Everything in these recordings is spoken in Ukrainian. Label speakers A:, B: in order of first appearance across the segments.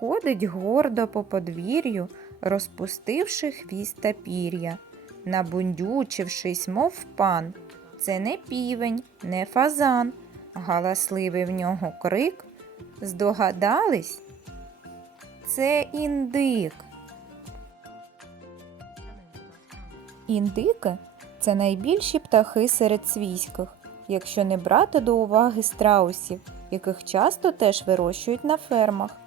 A: ходить гордо по подвір'ю, розпустивши хвіст та пір'я, набундючившись, мов пан. Це не півень, не фазан, галасливий в нього крик. Здогадались? Це індик. Індики це найбільші птахи серед свійських, якщо не брати до уваги страусів, яких часто теж вирощують на фермах.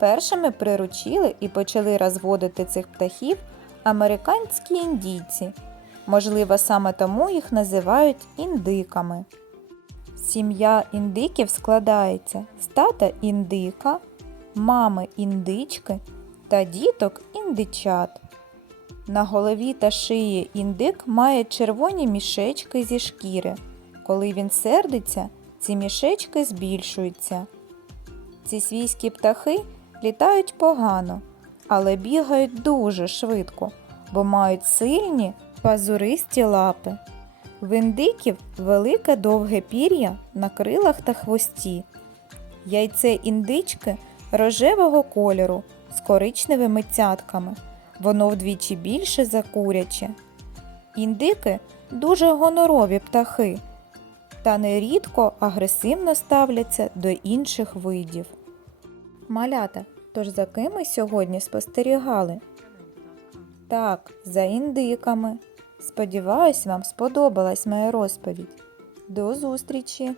A: Першими приручили і почали розводити цих птахів американські індійці. Можливо, саме тому їх називають індиками. Сім'я індиків складається з тата індика, мами індички та діток індичат. На голові та шиї індик має червоні мішечки зі шкіри. Коли він сердиться, ці мішечки збільшуються. Ці свійські птахи літають погано, але бігають дуже швидко, бо мають сильні пазуристі лапи. В індиків велике довге пір'я на крилах та хвості. Яйце індички рожевого кольору з коричневими цятками. Воно вдвічі більше за куряче. Індики дуже гонорові птахи та нерідко агресивно ставляться до інших видів. Малята, тож за ким ми сьогодні спостерігали? Так, за індиками. Сподіваюсь, вам сподобалась моя розповідь. До зустрічі!